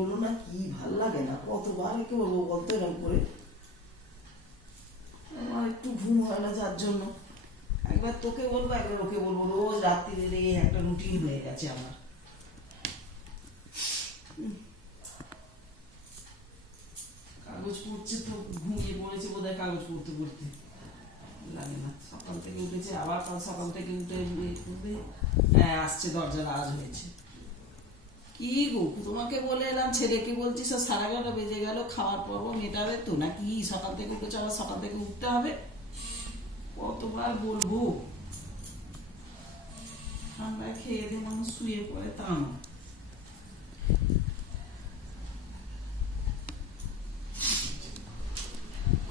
হলো না কি ভাল লাগে না, কতবার কি বলবো বলতে এরকম করে। আমার একটু ঘুম হয় না যার জন্য একবার তোকে বলবো একবার ওকে বলবো, রোজ রাত্রিরে এই একটা রুটিন হয়ে গেছে আমার। কাগজ পড়ছে তো ঘুমিয়ে পড়েছে বোধহয় কাগজ পড়তে পড়তে, লাগে না। সকাল থেকে উঠেছে, আবার কাল সকাল থেকে উঠে উঠবে আসছে, দরজার আওয়াজ হয়েছে। কি গো তোমাকে বলে এলাম, ছেলেকে বলছি সব 11:30 বেজে গেল, খাওয়ার পর্ব মেটাবে তো নাকি? সকাল থেকে উঠেছে, আবার সকাল থেকে উঠতে হবে, কতবার বলবো। ঠান্ডায় খেয়ে দিয়ে মানুষ শুয়ে পড়ে, তা না।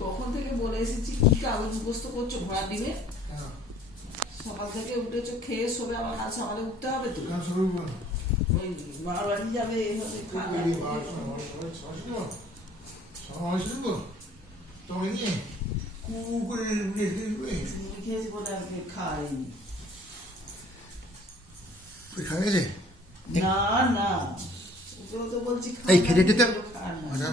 কখন থেকে বলে এসেছি কি কাগজ মুখস্থ করছো ঘোড়ার ডিমে? সকাল থেকে উঠেছো, খেয়ে শোবে, আবার কাল সকালে উঠতে হবে তো। ওই মার বাড়ি যাবে এইভাবে খেয়েছি বলে আর খাইনি। খাওয়া গেছে না না, তো বলছি এই খেতে খাওয়া না।